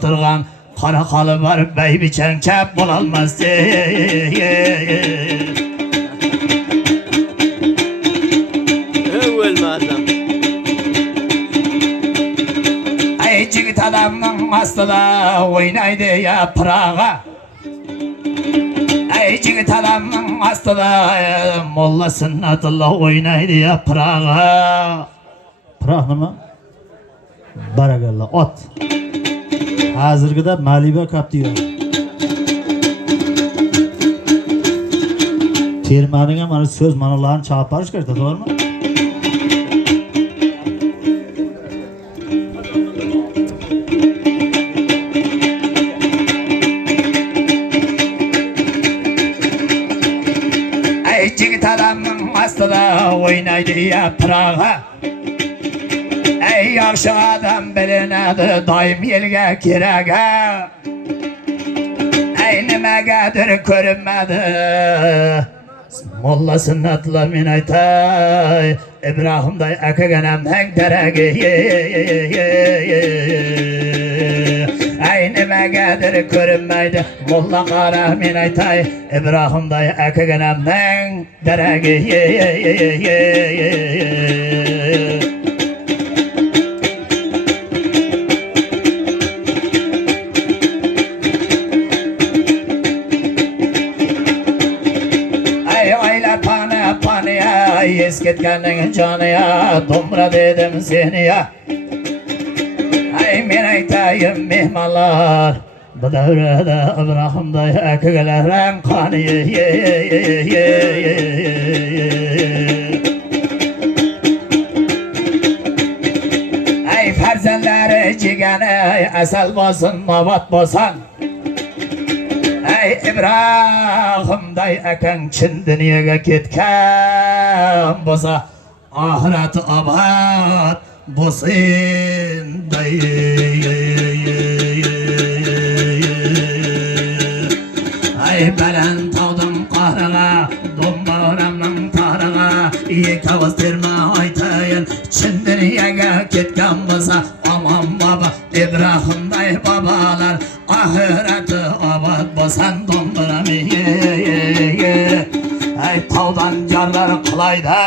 Turgan kara kalı var bey biçen kep bulalmaz Ölmezdim. Ay cigit adamın astıda oynaydı yaprağa. Ay cigit adamın astıda mollasın atılla oynaydı yaprağa. Pırak nima? Barakallah ot. Hozirgida Malibu Captiva. Termaning ham mana so'z ma'nolarini chaqib borish kerak, to'g'rimi? Ay cigit adamın astıda oynaydı yaprağa. Ey yaxşı adam bilinadi doim yelga kerak. Ey nimagadir ko'rinmadi. Molla sunnatlar men aytay Ibrohimday akaganamning daragi. Ey nimagadir ko'rinmaydi. Molla qara men aytay Ibrohimday akaganamning daragi. Es ketganning joniya do'mbira dedim seni ya. Ay men aytayim mehmonlar bu davrada Ibrohimday akagalarim qani. Ay farzandlari jegani asal bo'lsin nobod bo'lsin. Ey İbrahimday akang chin dunyoga ketgan bo'lsa oxirati obod bo'lsin day. Ay baland tog'dim qahriga do'mboramning tog'iga ikkoviz terma aytayin chin dunyoga ketgan bo'lsa omon bobo İbrahimday bobolar ahirati obod bo'lsin do'mbiram. Ay tog'dan jarlar qilaydi.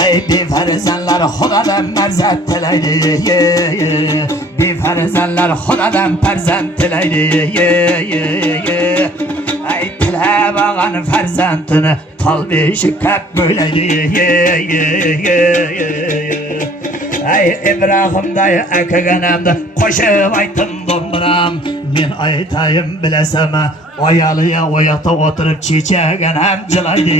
Ay befarzandlar xudodan farzand tilaydi. Befarzandlar xudodan farzand tilaydi. Ay tilab olgan farzandini talbeshi kap bo'laydi. Ay İbrahimday akaganamda qo'shib aytdim do'mbiram. Men aytayim bilasama oyaliya oyoqda o'tirib chechagan ham jilaydi.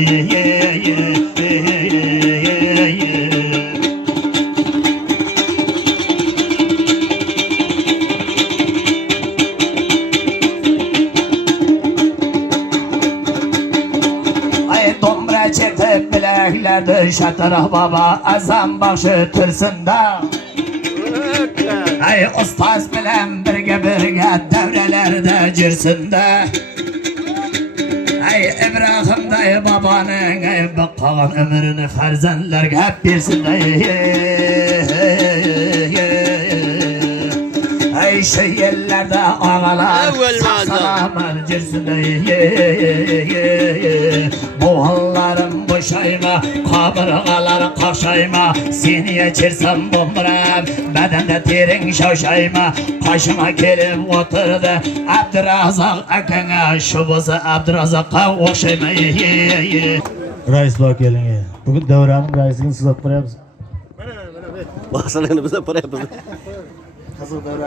Ay do'mbira chertib bilaklardi Shatarah bobo azam baxshi tursinda. Ay ustoz bilan birga davralarda jirsinda. Ay İbrahimday boboning qolgan umrini farzandlarga bersinda. Ay shu yerlarda og'alar salomat jirsinda. Boğalarım boşayma, kabırgalar kaşayma. Seni geçirsem bombiram, bedende terin şaşayma. Kaşıma kelip oturdu Abdurazak akana. Şu bozu Abdurazak'a okşayma. Rais bor keling. Bugun davraning raisligini siz olib boryapsiz. Bahsalarini bize para yapalım. Qiziq davra.